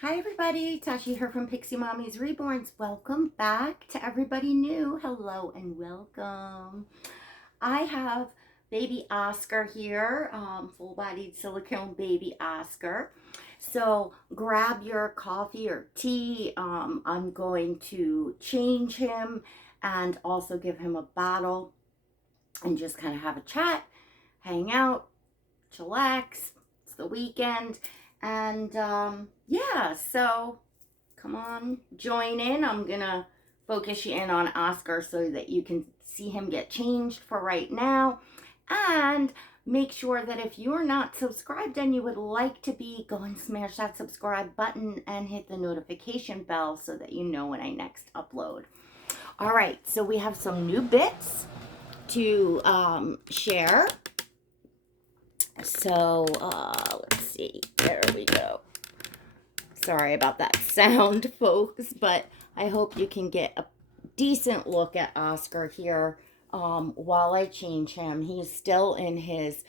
Hi everybody, Tashi here from Pixie Mommy's Reborns. Welcome back to everybody new. Hello and welcome. I have baby Oscar here, full-bodied silicone baby Oscar. So grab your coffee or tea. I'm going to change him and also give him a bottle and just kind of have a chat, hang out, chillax. It's the weekend. And yeah, so come on, join in. I'm going to focus you in on Oscar so that you can see him get changed for right now. And make sure that if you're not subscribed and you would like to be, go and smash that subscribe button and hit the notification bell so that you know when I next upload. All right, so we have some new bits to share. So let's see, there we go. Sorry about that sound, folks, but I hope you can get a decent look at Oscar here while I change him. He's still in his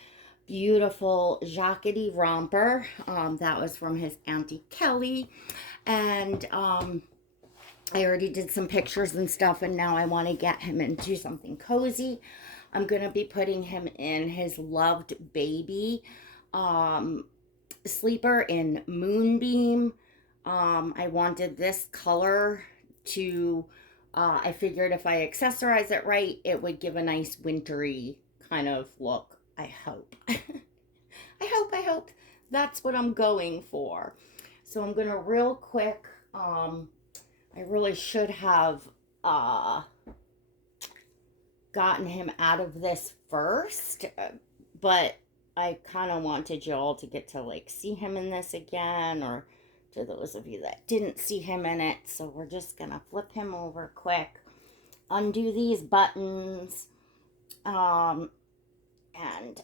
beautiful jackety romper. That was from his Auntie Kelly. And I already did some pictures and stuff, and now I want to get him into something cozy. I'm going to be putting him in his loved baby sleeper in Moonbeam. I wanted this color to, I figured if I accessorize it right, it would give a nice wintry kind of look. I hope. I hope that's what I'm going for. So I'm going to real quick, I really should have gotten him out of this first, but I kind of wanted you all to get to like see him in this again, or to those of you that didn't see him in it. So we're just gonna flip him over quick, undo these buttons, and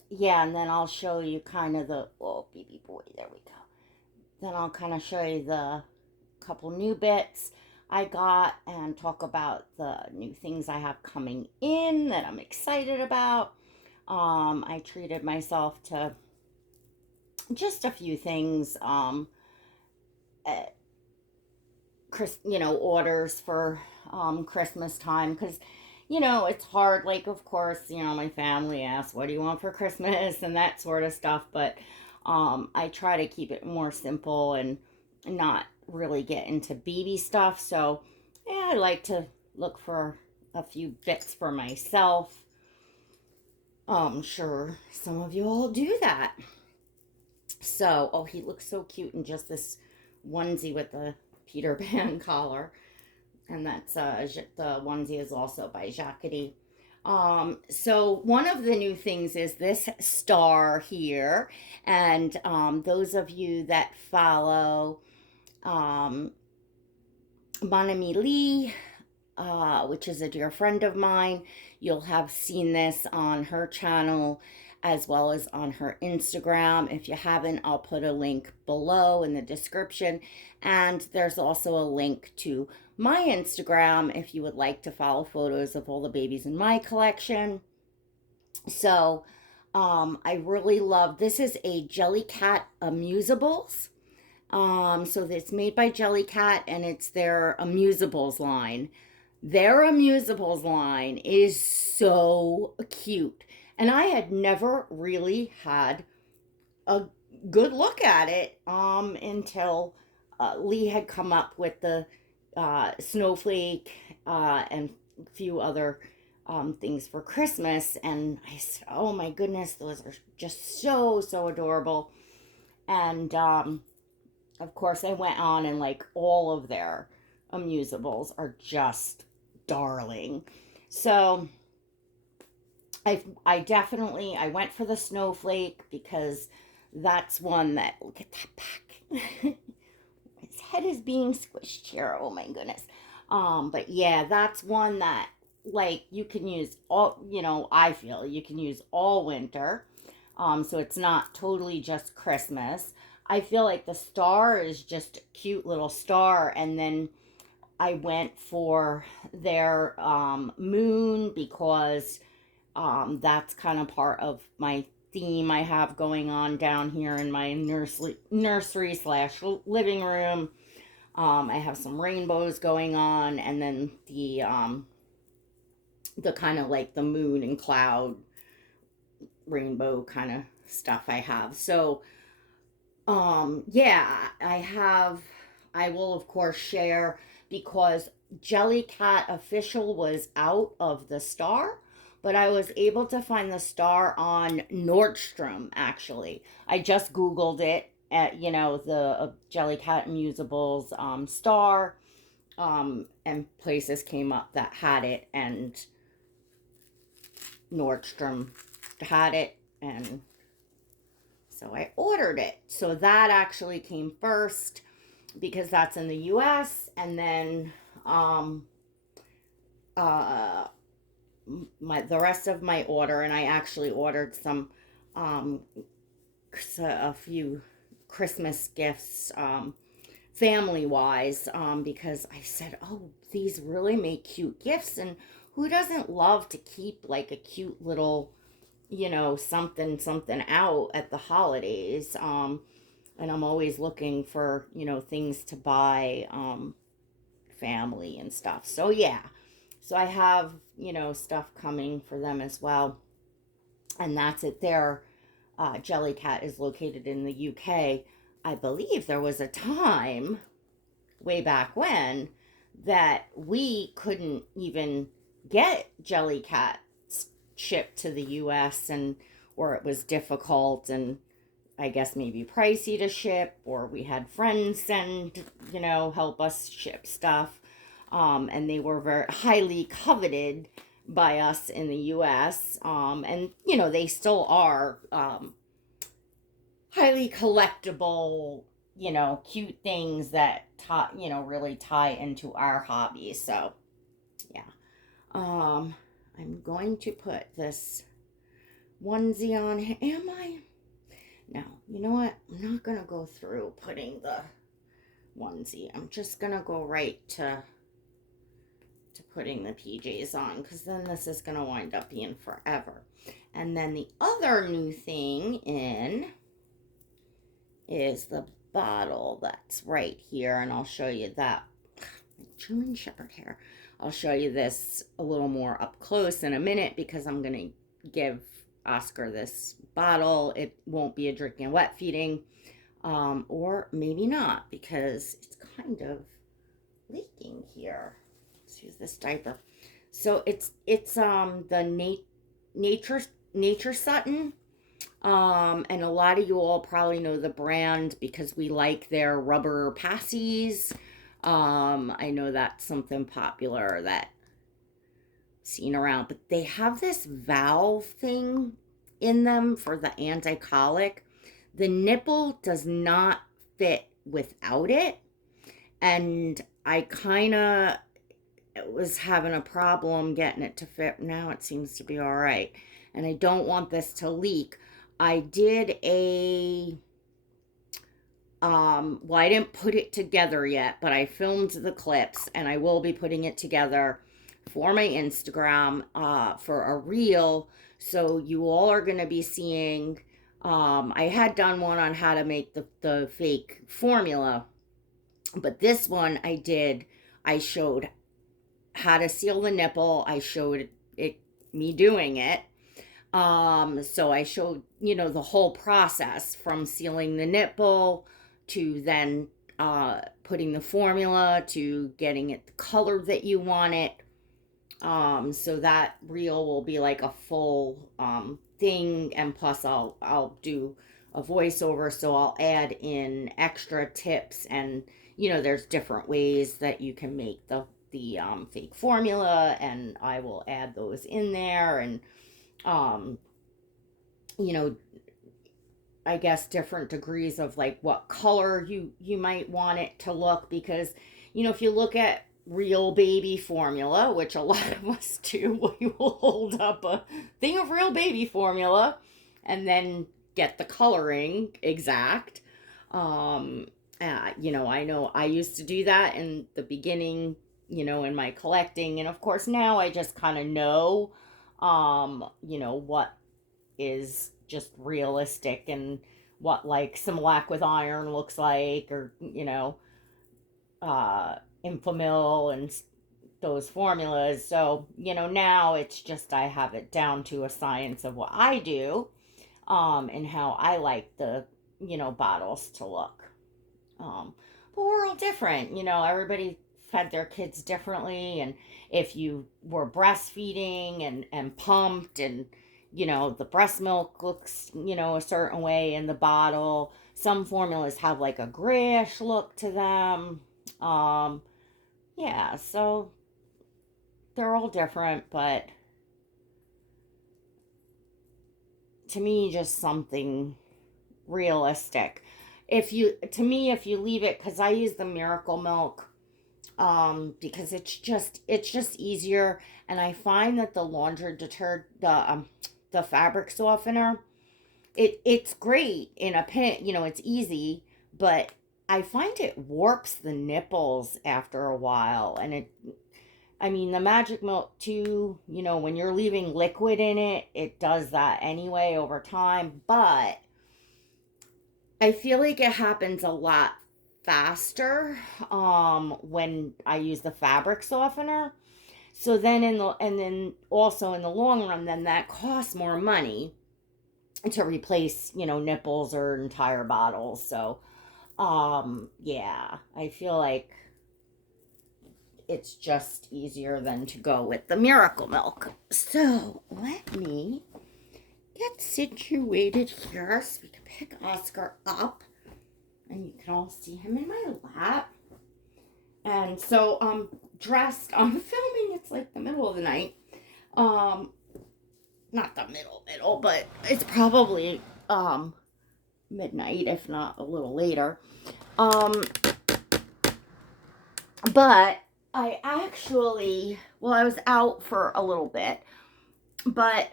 yeah, and then I'll show you kind of the, oh baby boy, there we go. Then I'll kind of show you the couple new bits I got and talk about the new things I have coming in that I'm excited about. I treated myself to just a few things, at orders for Christmas time, because it's hard. Like, of course, my family asks, "What do you want for Christmas?" and that sort of stuff. But I try to keep it more simple and not really get into baby stuff. So yeah, I like to look for a few bits for myself. I'm sure some of you all do that. So, oh, he looks so cute in just this onesie with the Peter Pan collar. And that's the onesie is also by Jacquetie. So one of the new things is this star here. And those of you that follow Monami Lee, which is a dear friend of mine, you'll have seen this on her channel as well as on her Instagram. If you haven't, I'll put a link below in the description. And there's also a link to my Instagram if you would like to follow photos of all the babies in my collection. So I really love, this is a Jellycat Amusables. So it's made by Jellycat and it's their Amusables line. Their Amusables line is so cute. And I had never really had a good look at it until Lee had come up with the snowflake and a few other things for Christmas. And I said, oh my goodness, those are just so adorable. And of course, I went on and like all of their Amusables are just darling. So I definitely I went for the snowflake because that's one that, look at that back. His head is being squished here. Oh my goodness. But yeah, that's one that like you can use all, I feel you can use all winter. So it's not totally just Christmas. I feel like the star is just a cute little star, and then I went for their moon because that's kind of part of my theme I have going on down here in my nursery slash living room. I have some rainbows going on, and then the kind of like the moon and cloud rainbow kind of stuff I have. So yeah, I will of course share, because Jellycat Official was out of the store, but I was able to find the star on Nordstrom actually. I just Googled it at, the Jellycat Musables star, and places came up that had it, and Nordstrom had it, and so I ordered it. So that actually came first because that's in the US, and then the rest of my order, and I actually ordered some a few Christmas gifts family wise, because I said, oh, these really make cute gifts, and who doesn't love to keep like a cute little, something out at the holidays. And I'm always looking for, things to buy, family and stuff. So yeah, so I have, stuff coming for them as well. And that's it there. Jellycat is located in the UK. I believe there was a time way back when that we couldn't even get Jellycat shipped to the US, and or it was difficult, and I guess maybe pricey to ship, or we had friends send, help us ship stuff. And they were very highly coveted by us in the US. And, they still are highly collectible, cute things that, really tie into our hobby. So, yeah. I'm going to put this onesie on. Am I? No, you know what? I'm not going to go through putting the onesie. I'm just going to go right to putting the PJs on, because then this is going to wind up being forever. And then the other new thing in is the bottle that's right here, and I'll show you that. German Shepherd hair. I'll show you this a little more up close in a minute, because I'm going to give Oscar this bottle. It won't be a drinking and wet feeding, or maybe not, because it's kind of leaking here. Let's use this diaper. So it's the Nature Sutton, and a lot of you all probably know the brand because we like their rubber passies. I know that's something popular that seen around, but they have this valve thing in them for the anti-colic. The nipple does not fit without it, and I kind of was having a problem getting it to fit. Now it seems to be all right, and I don't want this to leak. I did well, I didn't put it together yet, but I filmed the clips, and I will be putting it together for my Instagram for a reel. So you all are going to be seeing, I had done one on how to make the fake formula, but this one I showed how to seal the nipple. I showed me doing it. So I showed, the whole process from sealing the nipple to then putting the formula to getting it the color that you want it. So that reel will be like a full thing, and plus I'll do a voiceover, so I'll add in extra tips, and there's different ways that you can make the fake formula, and I will add those in there, and I guess different degrees of like what color you might want it to look, because if you look at real baby formula, which a lot of us do, we will hold up a thing of real baby formula and then get the coloring exact. I know I used to do that in the beginning, in my collecting, and of course now I just kind of know what is just realistic and what like Similac with iron looks like, or Infamil and those formulas. So now it's just I have it down to a science of what I do, and how I like the bottles to look. But we're all different. Everybody fed their kids differently, and if you were breastfeeding and pumped, and the breast milk looks a certain way in the bottle. Some formulas have like a grayish look to them. Yeah, so they're all different, but to me, just something realistic. If you leave it, because I use the Miracle Milk, because it's just easier, and I find that the laundry detergent, the fabric softener, it's great in a pin, it's easy, but I find it warps the nipples after a while, and I mean, the Magic Milk too, when you're leaving liquid in it, it does that anyway over time, but I feel like it happens a lot faster when I use the fabric softener. So then and then also in the long run, then that costs more money to replace, nipples or entire bottles. So yeah, I feel like it's just easier than to go with the Miracle Milk. So let me get situated here so we can pick Oscar up, and you can all see him in my lap. And so I'm dressed. I'm filming. It's like the middle of the night. Not the middle, but it's probably midnight, if not a little later. But I actually, well, I was out for a little bit, but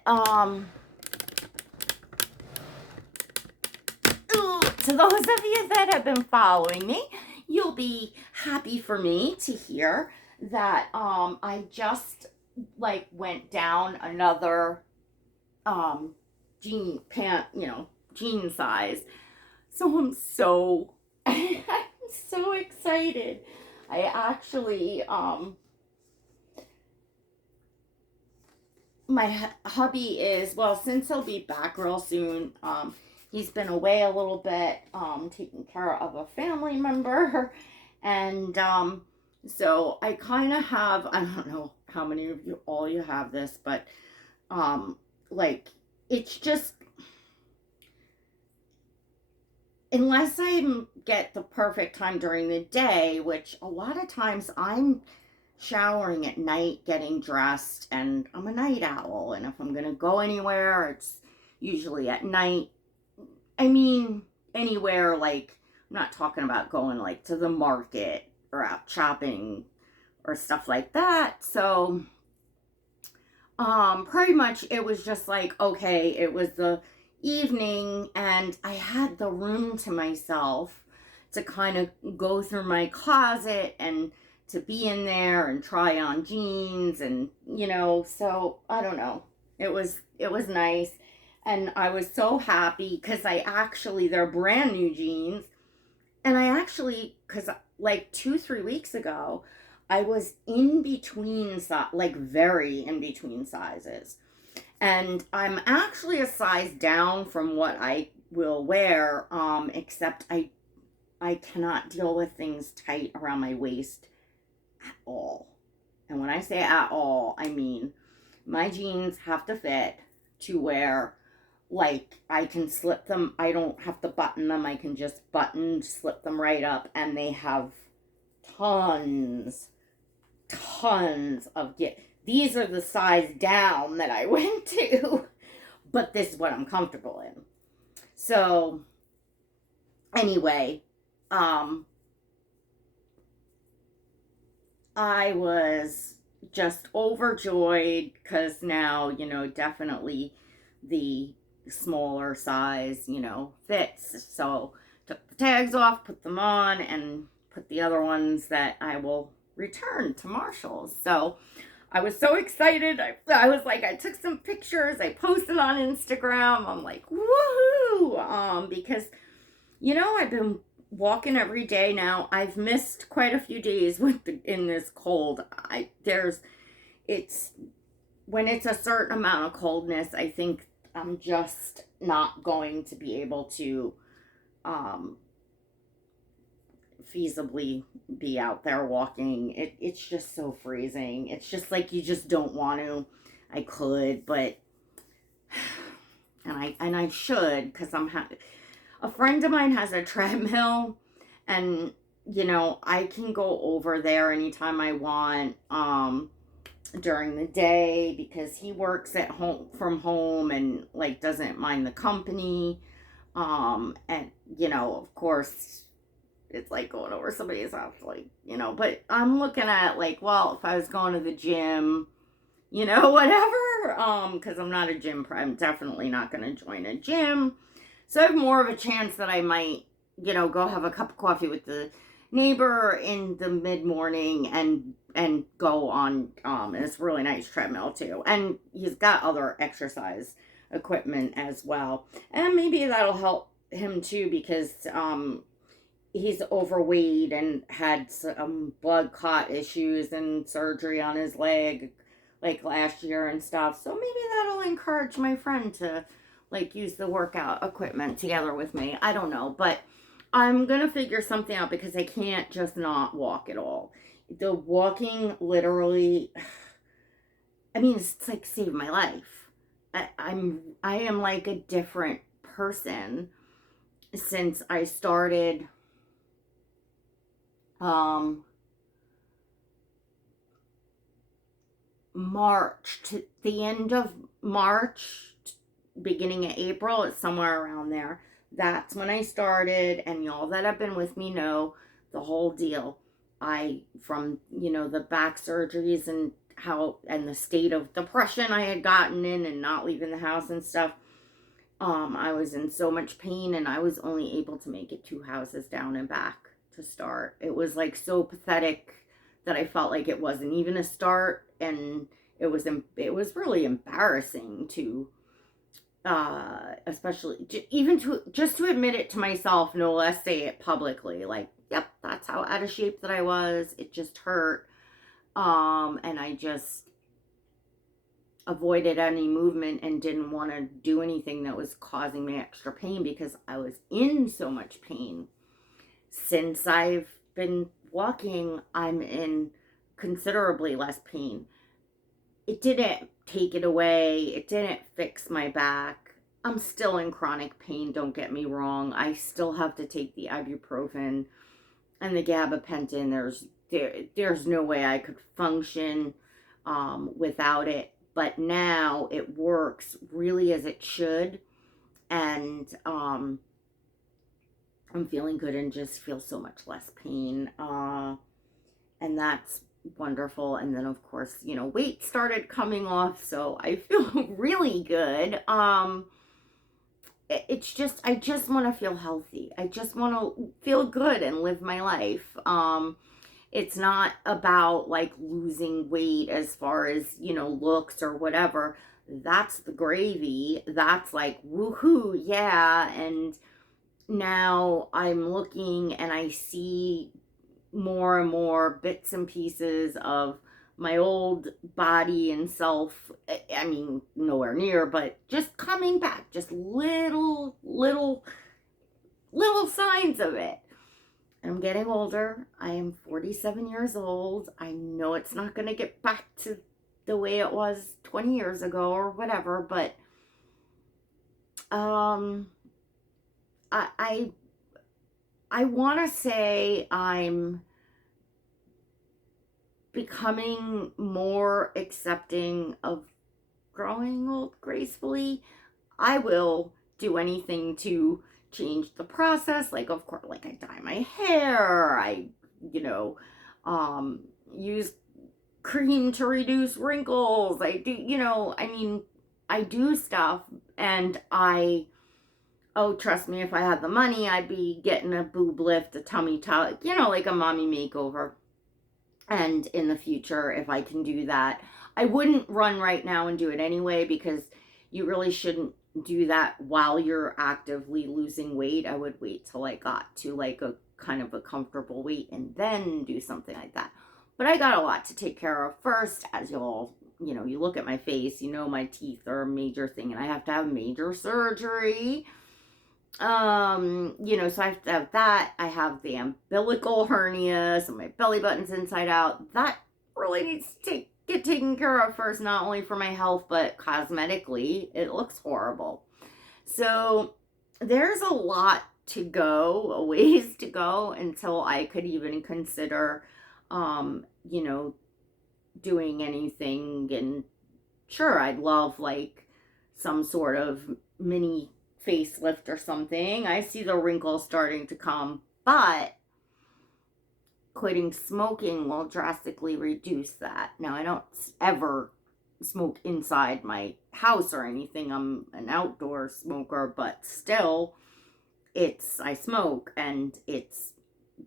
to those of you that have been following me, you'll be happy for me to hear that I just like went down another jean size. So I'm so I'm so excited. I actually my hubby is, well, since he'll be back real soon, he's been away a little bit, taking care of a family member. And so I kind of have, I don't know how many of you, all you have this, but like, it's just, unless I get the perfect time during the day, which a lot of times I'm showering at night, getting dressed, and I'm a night owl, and if I'm gonna go anywhere, it's usually at night. I mean, anywhere, like, I'm not talking about going like to the market or out shopping or stuff like that. So pretty much it was just like, okay, it was the evening and I had the room to myself to kind of go through my closet and to be in there and try on jeans, and so I don't know, it was nice. And I was so happy because they're brand new jeans, and I actually, because like 2-3 weeks ago I was in between, like very in between sizes, and I'm actually a size down from what I will wear, except I cannot deal with things tight around my waist at all. And when I say at all, I mean my jeans have to fit to where, like, I can slip them. I don't have to button them. I can just slip them right up, and they have tons of these are the size down that I went to, but this is what I'm comfortable in. So anyway, I was just overjoyed because now, definitely the smaller size, fits. So took the tags off, put them on, and put the other ones that I will return to Marshall's. So I was so excited. I was like, I took some pictures. I posted on Instagram. I'm like, woohoo! Because, I've been walking every day now. I've missed quite a few days in this cold. It's when it's a certain amount of coldness, I think I'm just not going to be able to feasibly be out there walking. It's just so freezing. It's just like you just don't want to. I could, but and I should, because a friend of mine has a treadmill, and I can go over there anytime I want during the day, because he works at home from home and like doesn't mind the company. And of course it's like going over somebody's house, like, but I'm looking at like, well, if I was going to the gym, whatever, because I'm not a gym I'm definitely not going to join a gym. So I have more of a chance that I might, go have a cup of coffee with the neighbor in the mid-morning and go on, and it's a really nice treadmill too. And he's got other exercise equipment as well. And maybe that'll help him too, because he's overweight and had some blood clot issues and surgery on his leg like last year and stuff. So maybe that'll encourage my friend to like use the workout equipment together with me. I don't know, but I'm gonna figure something out, because I can't just not walk at all. The walking literally, I mean, it's like saved my life. I am like a different person since I started March, to the end of March, beginning of April, it's somewhere around there. That's when I started, and y'all that have been with me know the whole deal. From the back surgeries and the state of depression I had gotten in and not leaving the house and stuff, I was in so much pain, and I was only able to make it 2 houses down and back to start. It was like so pathetic that I felt like it wasn't even a start, and it was really embarrassing to especially even to admit it to myself, no less say it publicly, like, yep, that's how out of shape that I was. It just hurt, and I just avoided any movement and didn't want to do anything that was causing me extra pain, because I was in so much pain. Since I've been walking, I'm in considerably less pain. It didn't take it away. It didn't fix my back. I'm still in chronic pain, don't get me wrong. I still have to take the ibuprofen and the gabapentin. There's no way I could function without it. But now it works really as it should. And I'm feeling good and just feel so much less pain. And that's wonderful. And then of course, weight started coming off, so I feel really good. It's just, I just want to feel healthy. I just want to feel good and live my life. It's not about like losing weight as far as, looks or whatever. That's the gravy. That's like, woohoo, yeah. And now I'm looking and I see more and more bits and pieces of my old body and self. I mean, nowhere near, but just coming back, just little signs of it. I'm getting older. I am 47 years old. I know it's not going to get back to the way it was 20 years ago or whatever, but I want to say I'm becoming more accepting of growing old gracefully. I will do anything to change the process. Like, of course, like I dye my hair. I, use cream to reduce wrinkles. I do, I do stuff, and oh, trust me, if I had the money, I'd be getting a boob lift, a tummy tuck, like a mommy makeover. And in the future, if I can do that, I wouldn't run right now and do it anyway, because you really shouldn't do that while you're actively losing weight. I would wait till I got to like a kind of a comfortable weight and then do something like that. But I got a lot to take care of first. As you all, you look at my face, my teeth are a major thing, and I have to have major surgery. So I have to have that. I have the umbilical hernia, so my belly button's inside out. That really needs to get taken care of first, not only for my health, but cosmetically. It looks horrible. So there's a lot to go, a ways to go until I could even consider, doing anything. And sure, I'd love like some sort of mini facelift or something. I see the wrinkles starting to come, but quitting smoking will drastically reduce that. Now, I don't ever smoke inside my house or anything. I'm an outdoor smoker, but still, I smoke, and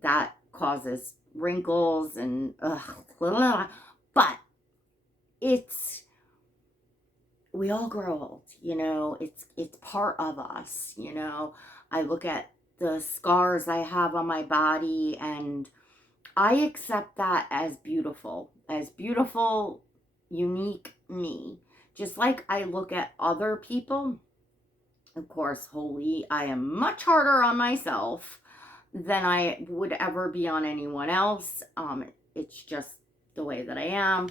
that causes wrinkles and but we all grow old, it's part of us. I look at the scars I have on my body, and I accept that as beautiful, unique me. Just like I look at other people, of course, I am much harder on myself than I would ever be on anyone else. It's just the way that I am.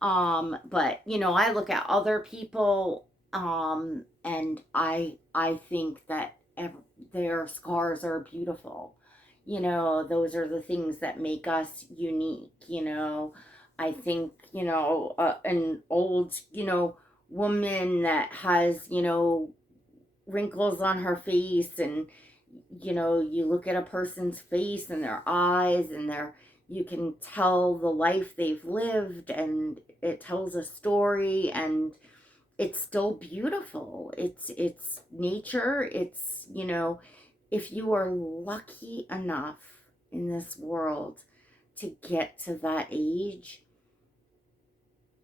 But I look at other people, and I think that their scars are beautiful. Those are the things that make us unique. I think, an old, woman that has, wrinkles on her face, and, you look at a person's face and their eyes, and you can tell the life they've lived, and it tells a story, and it's still beautiful. It's nature. If you are lucky enough in this world to get to that age,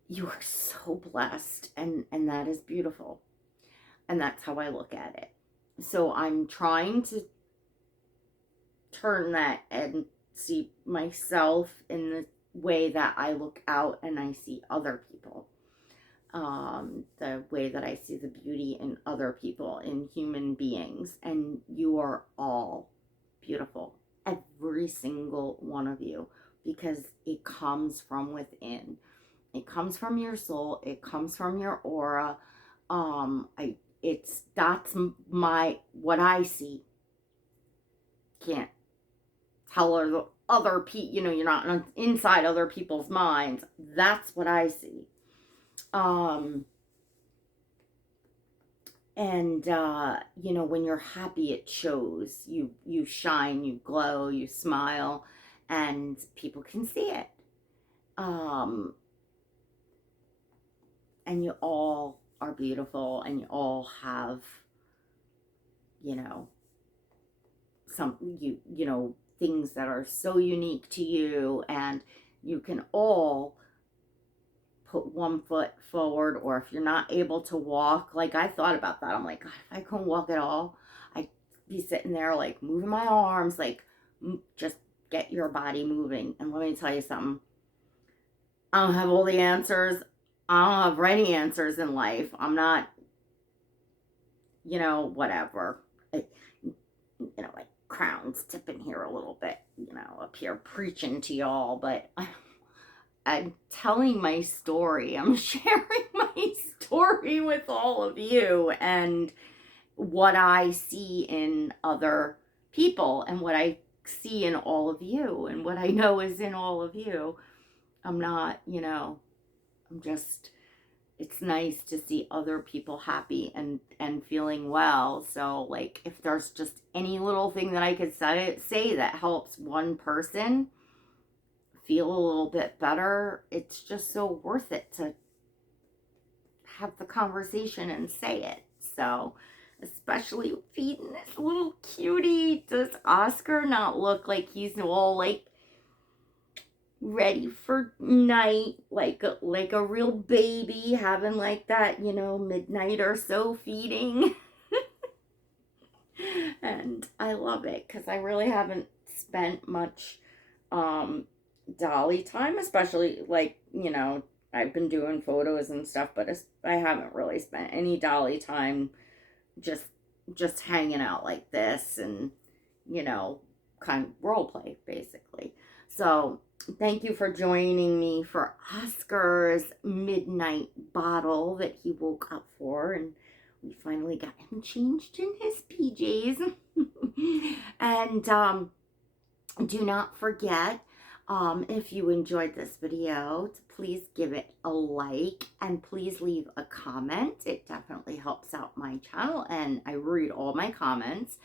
you are so blessed, and that is beautiful. And that's how I look at it. So I'm trying to turn that and see myself in the way that I look out and I see other people. The way that I see the beauty in other people, in human beings. And you are all beautiful, every single one of you, because it comes from within. It comes from your soul. It comes from your aura. That's what I see. Can't tell other people, you're not inside other people's minds. That's what I see. When you're happy, it shows. You shine, you glow, you smile, and people can see it. And you all are beautiful, and you all have, things that are so unique to you, and you can all put one foot forward. Or if you're not able to walk, like I thought about that, I'm like, God, if I couldn't walk at all, I'd be sitting there like moving my arms, like just get your body moving. And let me tell you something, I don't have all the answers. I don't have any answers in life. I'm not, whatever. My crown's tipping here a little bit, up here preaching to y'all, but I'm telling my story. I'm sharing my story with all of you, and what I see in other people, and what I see in all of you, and what I know is in all of you. I'm not, it's nice to see other people happy and feeling well. So like, if there's just any little thing that I could say that helps one person feel a little bit better, it's just so worth it to have the conversation and say it. So, especially feeding this little cutie. Does Oscar not look like he's all like ready for night, like a real baby, having like that, you know, midnight or so feeding. And I love it because I really haven't spent much um dolly time, especially like, you know, I've been doing photos and stuff, but I haven't really spent any dolly time, just hanging out like this, and you know, kind of role play basically. So thank you for joining me for Oscar's midnight bottle that he woke up for, and we finally got him changed in his PJs. And do not forget, if you enjoyed this video, to please give it a like and please leave a comment. It definitely helps out my channel, and I read all my comments.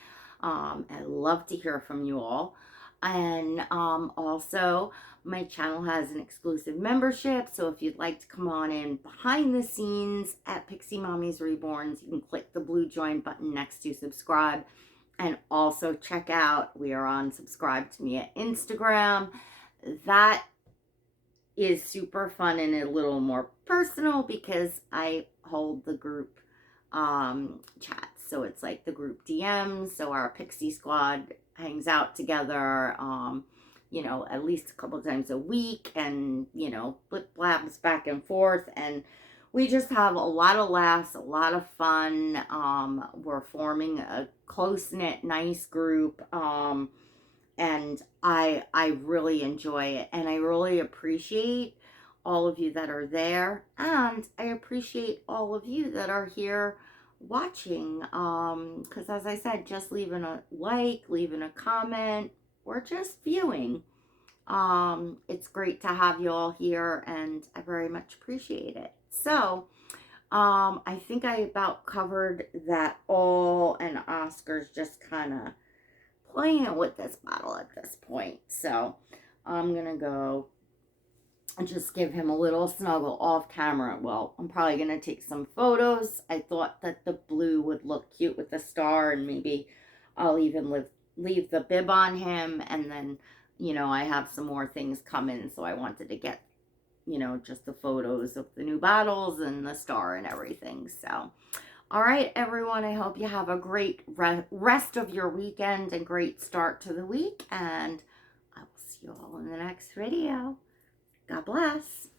I love to hear from you all. And also, my channel has an exclusive membership, so if you'd like to come on in behind the scenes at Pixie Mommy's Reborns, you can click the blue join button next to subscribe. And also check out, we are on Subscribe to Me at Instagram. That is super fun and a little more personal because I hold the group chats. So it's like the group DMs. So our Pixie squad hangs out together, you know, at least a couple times a week, and, you know, flip blabs back and forth. And we just have a lot of laughs, a lot of fun. We're forming a close-knit, nice group. And I really enjoy it, and I really appreciate all of you that are there, and I appreciate all of you that are here watching, because as I said, just leaving a like, leaving a comment, or just viewing, it's great to have you all here, and I very much appreciate it. So I think I about covered that all, and Oscar's just kind of playing with this bottle at this point. So I'm gonna go and just give him a little snuggle off camera. Well, I'm probably gonna take some photos. I thought that the blue would look cute with the star, and maybe I'll even leave the bib on him, and then, you know, I have some more things coming, so I wanted to get, you know, just the photos of the new bottles and the star and everything. So all right, everyone, I hope you have a great rest of your weekend and great start to the week, and I will see you all in the next video. God bless.